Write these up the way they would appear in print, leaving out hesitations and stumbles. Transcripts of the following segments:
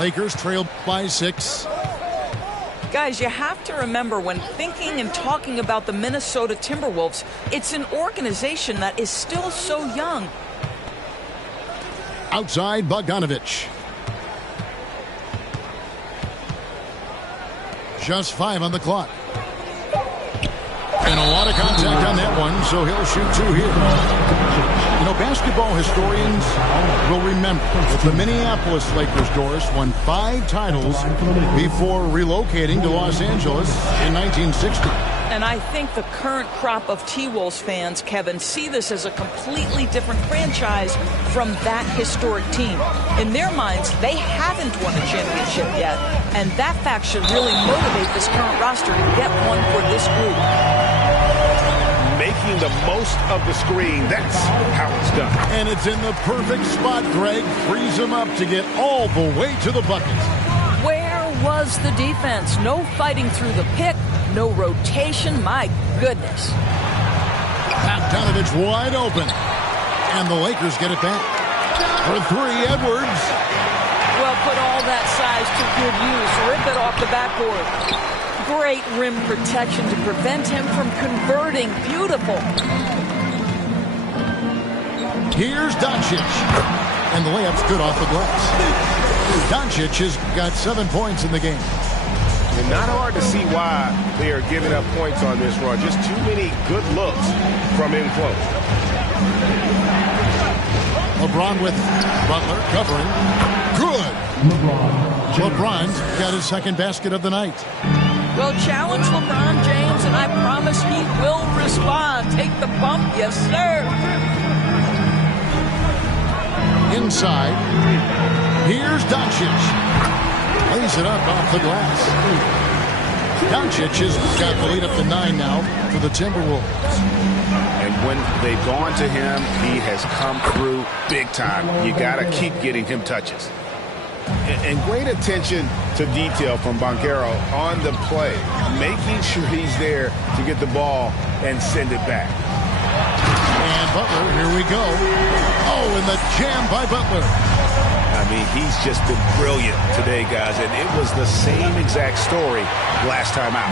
Lakers trail by 6. Guys, you have to remember when thinking and talking about the Minnesota Timberwolves, it's an organization that is still so young. Outside, Bogdanovich. Just 5 on the clock. And a lot of contact on that one, so he'll shoot 2 here. You know, basketball historians will remember that the Minneapolis Lakers, Doris, won 5 titles before relocating to Los Angeles in 1960. And I think the current crop of T-Wolves fans, Kevin, see this as a completely different franchise from that historic team. In their minds, they haven't won a championship yet, and that fact should really motivate this current roster to get one for this group. Making the most of the screen, that's how it's done. And it's in the perfect spot, Greg. Frees him up to get all the way to the bucket. Where was the defense? No fighting through the pick, no rotation. My goodness. Bogdanovich wide open. And the Lakers get it back. For 3, Edwards. Well, put all that size to good use. Rip it off the backboard. Great rim protection to prevent him from converting. Beautiful. Here's Doncic. And the layup's good off the glass. Doncic has got 7 points in the game. And not hard to see why they are giving up points on this run. Just too many good looks from in close. LeBron with Butler covering. Good. LeBron's got his 2nd basket of the night. Well, challenge LeBron James, and I promise he will respond. Take the bump, yes, sir. Inside. Here's Doncic. Lays it up off the glass. Doncic has got the lead up to 9 now for the Timberwolves. And when they've gone to him, he has come through big time. You got to keep getting him touches. And great attention to detail from Banchero on the play, making sure he's there to get the ball and send it back. And Butler, here we go. Oh, and the jam by Butler. I mean, he's just been brilliant today, guys, and it was the same exact story last time out.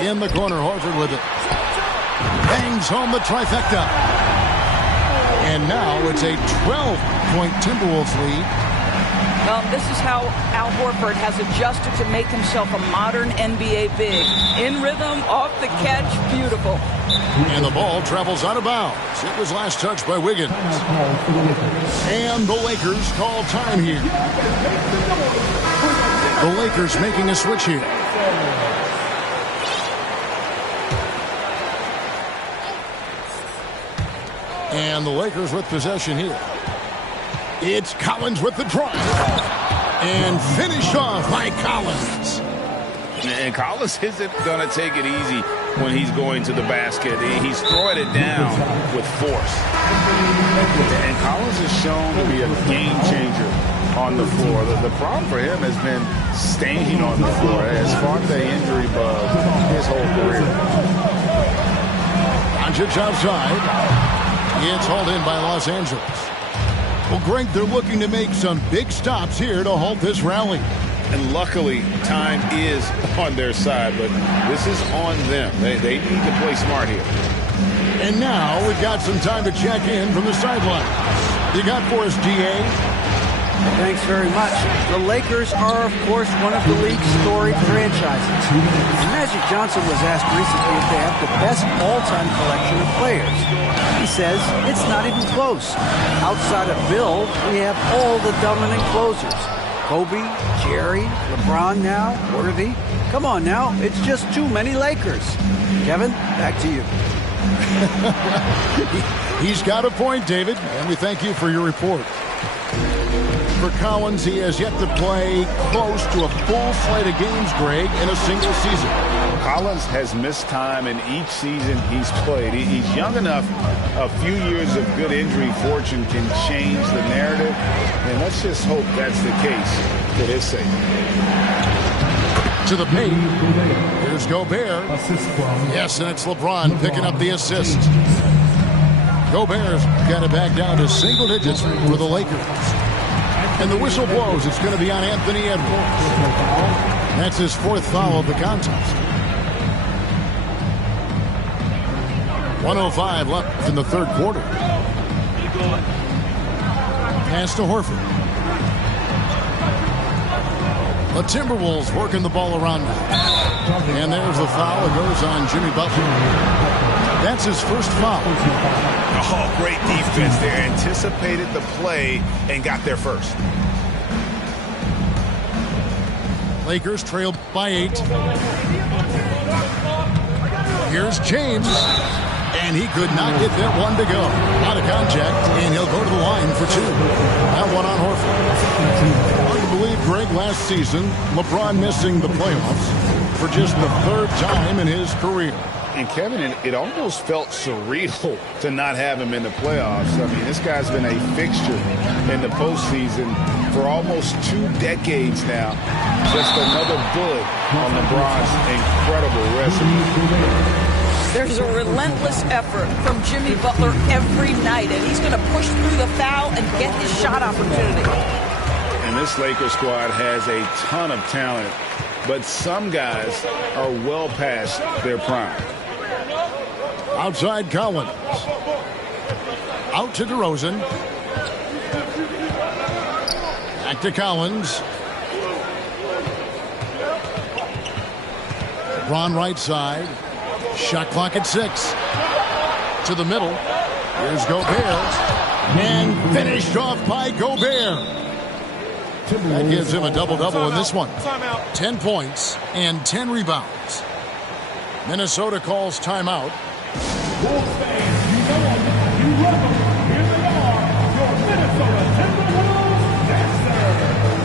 In the corner, Horford with it. Bangs home the trifecta. And now it's a 12-point Timberwolves lead. Well, this is how Al Horford has adjusted to make himself a modern NBA big. In rhythm, off the catch, beautiful. And the ball travels out of bounds. It was last touched by Wiggins. And the Lakers call time here. The Lakers making a switch here. And the Lakers with possession here. It's Collins with the drive. And finished off by Collins. And Collins isn't going to take it easy when he's going to the basket. He's throwing it down with force. And Collins has shown to be a game changer on the floor. The problem for him has been staying on the floor. Has fought the injury bug his whole career. Doncic outside. It's hauled in by Los Angeles. Well, Greg, they're looking to make some big stops here to halt this rally. And luckily, time is on their side, but this is on them. They need to play smart here. And now we've got some time to check in from the sidelines. You got for us, DA? Thanks very much. The Lakers are, of course, one of the league's storied franchises. And Magic Johnson was asked recently if they have the best all-time collection of players. He says it's not even close. Outside of Bill, we have all the dominant closers. Kobe, Jerry, LeBron now, Worthy. Come on now, it's just too many Lakers. Kevin, back to you. He's got a point, David, and we thank you for your report. For Collins, he has yet to play close to a full slate of games, Greg, in a single season. Collins has missed time in each season he's played. He's young enough. A few years of good injury fortune can change the narrative, and let's just hope that's the case for his sake. To the paint. Here's Gobert. Yes, and it's LeBron picking up the assist. Gobert's got it back down to single digits for the Lakers. And the whistle blows. It's going to be on Anthony Edwards. That's his fourth foul of the contest. 1:05 left in the third quarter. Pass to Horford. The Timberwolves working the ball around now. And there's the foul. It goes on Jimmy Butler. That's his first foul. Oh, great defense there. Anticipated the play and got there first. Lakers trail by 8. Here's James. And he could not get that one to go. Out of contact, and he'll go to the line for 2. That one on Horford. Hard to believe, Greg, last season, LeBron missing the playoffs for just the 3rd time in his career. And, Kevin, it almost felt surreal to not have him in the playoffs. I mean, this guy's been a fixture in the postseason for almost 2 decades now. Just another bullet on LeBron's incredible resume. There's a relentless effort from Jimmy Butler every night, and he's going to push through the foul and get his shot opportunity. And this Lakers squad has a ton of talent, but some guys are well past their prime. Outside Collins. Out to DeRozan. Back to Collins. LeBron right side. Shot clock at 6. To the middle. Here's Gobert. And finished off by Gobert. That gives him a double-double in this one. 10 points and 10 rebounds. Minnesota calls timeout. Bulls fans, you know them, you love them. Here they are, your Minnesota Timberwolves dancers. To your Timberwolves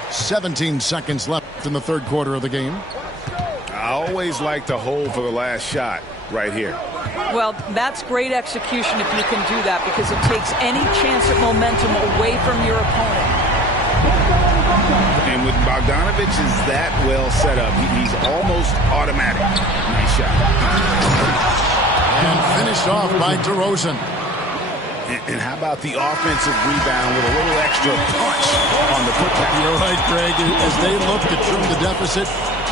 dancers. 17 seconds left in the third quarter of the game. I always like to hold for the last shot right here. Well, that's great execution if you can do that, because it takes any chance at momentum away from your opponent. And with Bogdanovich is that well set up, he's almost automatic. Nice shot. And finished off by DeRozan. And how about the offensive rebound with a little extra punch on the putback? You're right, Greg. As they look to trim the deficit,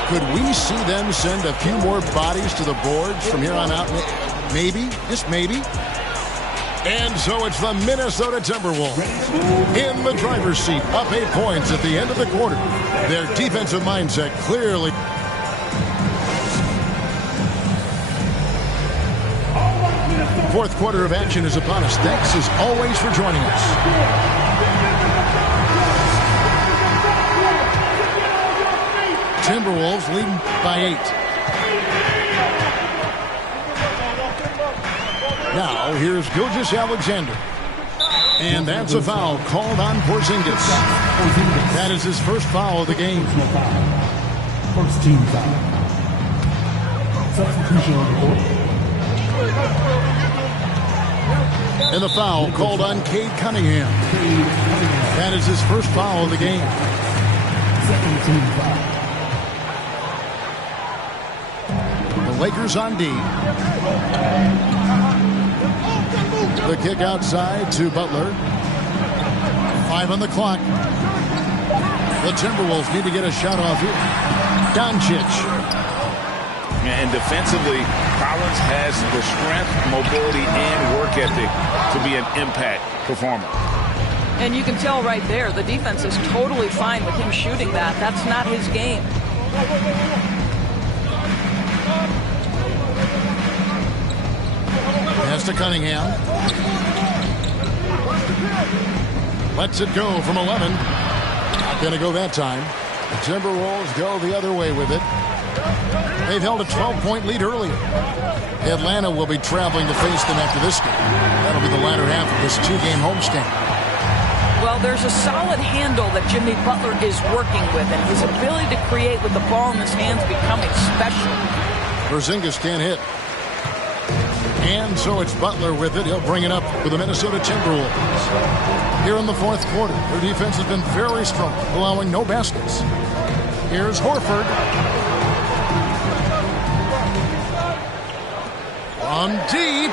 could we see them send a few more bodies to the boards from here on out? Maybe, just maybe. And so it's the Minnesota Timberwolves in the driver's seat, up 8 points at the end of the quarter. Their defensive mindset clearly. Fourth quarter of action is upon us. Thanks as always for joining us. Timberwolves leading by 8. Now here's Gilgeous-Alexander. And that's a foul called on Porzingis. That is his first foul of the game. First team foul. Substitution on the court. And the foul called on Cade Cunningham. That is his first foul of the game. Second team foul. The Lakers on D. The kick outside to Butler. 5 on the clock. The Timberwolves need to get a shot off here. Doncic. And defensively, Collins has the strength, mobility, and work ethic to be an impact performer. And you can tell right there, the defense is totally fine with him shooting that. That's not his game. Pass to Cunningham. Lets it go from 11. Not going to go that time. The Timberwolves go the other way with it. They've held a 12-point lead earlier. Atlanta will be traveling to face them after this game. That'll be the latter half of this 2-game homestand. Well, there's a solid handle that Jimmy Butler is working with, and his ability to create with the ball in his hands becoming special. Porzingis can't hit. And so it's Butler with it. He'll bring it up for the Minnesota Timberwolves. Here in the fourth quarter, their defense has been very strong, allowing no baskets. Here's Horford. From deep.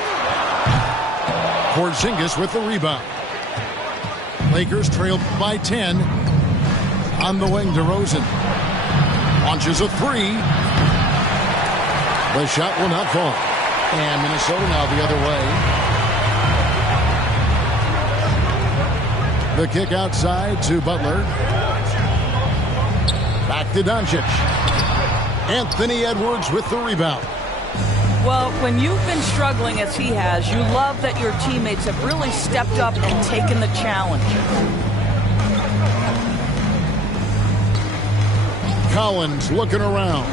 Porzingis with the rebound. Lakers trailed by 10. On the wing, DeRozan. Launches a three. The shot will not fall. And Minnesota now the other way. The kick outside to Butler. Back to Doncic. Anthony Edwards with the rebound. Well, when you've been struggling as he has, you love that your teammates have really stepped up and taken the challenge. Collins looking around.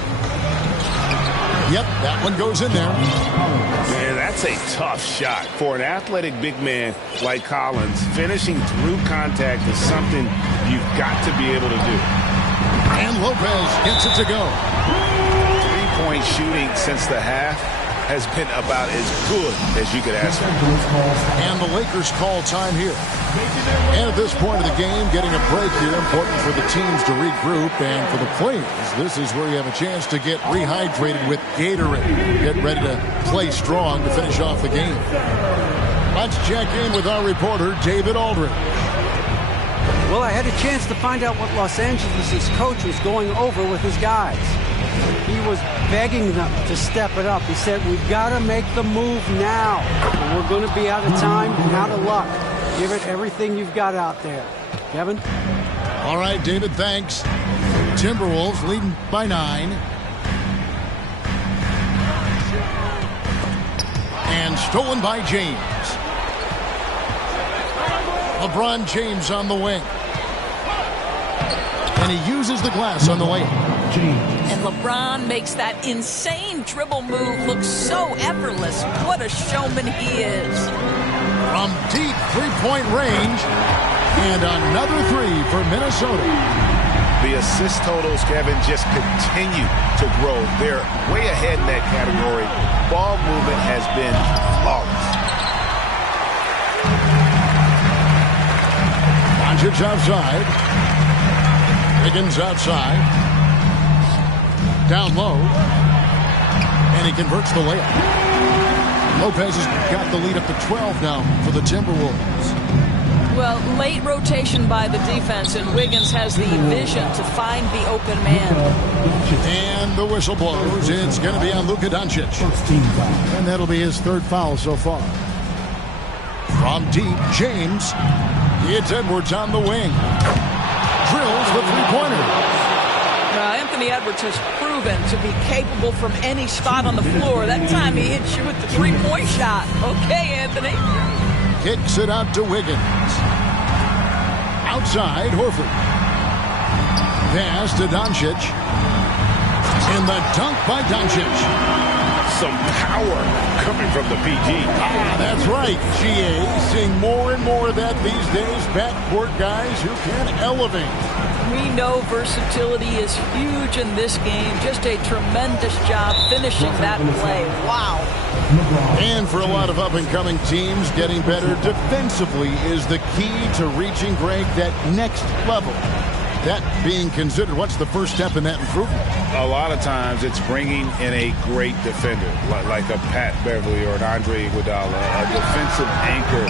Yep, that one goes in there. Man, that's a tough shot. For an athletic big man like Collins, finishing through contact is something you've got to be able to do. And Lopez gets it to go. Three-point shooting since the half has been about as good as you could ask for. And the Lakers call time here. And at this point of the game, getting a break here, important for the teams to regroup, and for the players, this is where you have a chance to get rehydrated with Gatorade. Get ready to play strong to finish off the game. Let's check in with our reporter, David Aldridge. Well, I had a chance to find out what Los Angeles' coach was going over with his guys. He was begging them to step it up. He said, we've got to make the move now. We're going to be out of time and out of luck. Give it everything you've got out there. Kevin? All right, David, thanks. Timberwolves leading by 9. And stolen by James. LeBron James on the wing. And he uses the glass on the way. And LeBron makes that insane dribble move look so effortless. What a showman he is. From deep three-point range. And another three for Minnesota. The assist totals, Kevin, just continue to grow. They're way ahead in that category. Ball movement has been flawless. Doncic outside. Wiggins outside. Down low. And he converts the layup. Lopez has got the lead up to 12 now for the Timberwolves. Well, late rotation by the defense, and Wiggins has the vision to find the open man. And the whistle blows. It's going to be on Luka Doncic. And that'll be his third foul so far. From deep, James. It's Edwards on the wing. Drills the three-pointer. Anthony Edwards has proven to be capable from any spot on the floor. That time he hit you with the three-point shot. Okay, Anthony. Kicks it out to Wiggins. Outside, Horford. Pass to Doncic. And the dunk by Doncic. Some power coming from the PG. That's right, GA. Seeing more and more of that these days. Backcourt guys who can elevate. We know versatility is huge in this game. Just a tremendous job finishing that play. Wow. And for a lot of up-and-coming teams, getting better defensively is the key to reaching, Greg, that next level. That being considered, what's the first step in that improvement? A lot of times it's bringing in a great defender, like a Pat Beverly or an Andre Iguodala, a defensive anchor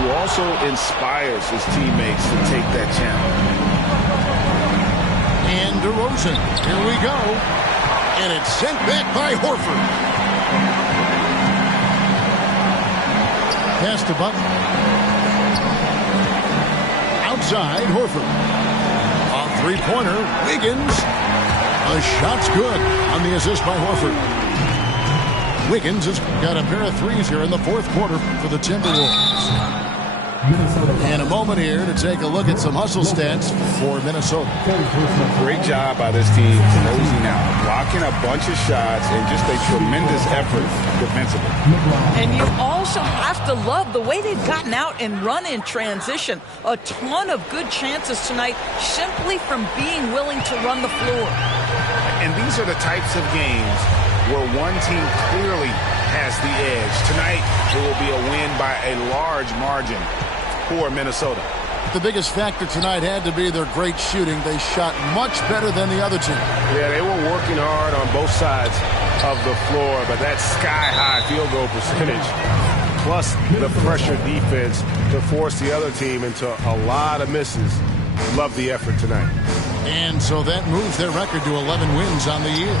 who also inspires his teammates to take that challenge. And DeRozan, here we go. And it's sent back by Horford. Pass to Butler. Outside, Horford. A three-pointer, Wiggins. The shot's good on the assist by Horford. Wiggins has got a pair of threes here in the fourth quarter for the Timberwolves. And a moment here to take a look at some hustle stats for Minnesota. Great job by this team closing out, blocking a bunch of shots and just a tremendous effort defensively. And you also have to love the way they've gotten out and run in transition. A ton of good chances tonight simply from being willing to run the floor. And these are the types of games where one team clearly has the edge. Tonight, it will be a win by a large margin for Minnesota. The biggest factor tonight had to be their great shooting. They shot much better than the other team. Yeah, they were working hard on both sides of the floor, but that sky-high field goal percentage, plus the pressure defense to force the other team into a lot of misses. Love the effort tonight. And so that moves their record to 11 wins on the year.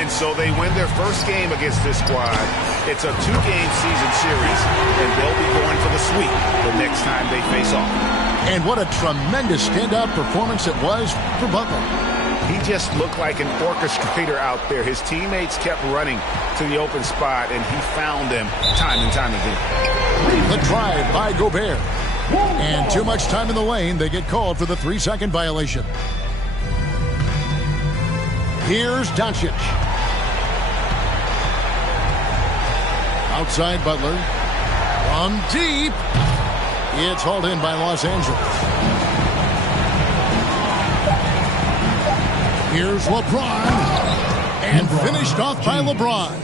And so they win their first game against this squad. It's a 2-game season series, and they'll be going for the sweep the next time they face off. And what a tremendous standout performance it was for Butler. He just looked like an orchestrator out there. His teammates kept running to the open spot, and he found them time and time again. The drive by Gobert. And too much time in the lane. They get called for the 3-second violation. Here's Doncic. Outside Butler. From deep. It's hauled in by Los Angeles. Here's LeBron. And finished off by LeBron.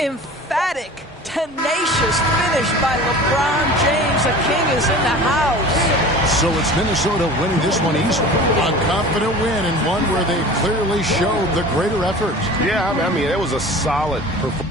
Emphatic, tenacious finish by LeBron James. The king is in the house. So it's Minnesota winning this one easily. A confident win and one where they clearly showed the greater effort. Yeah, I mean, it was a solid performance.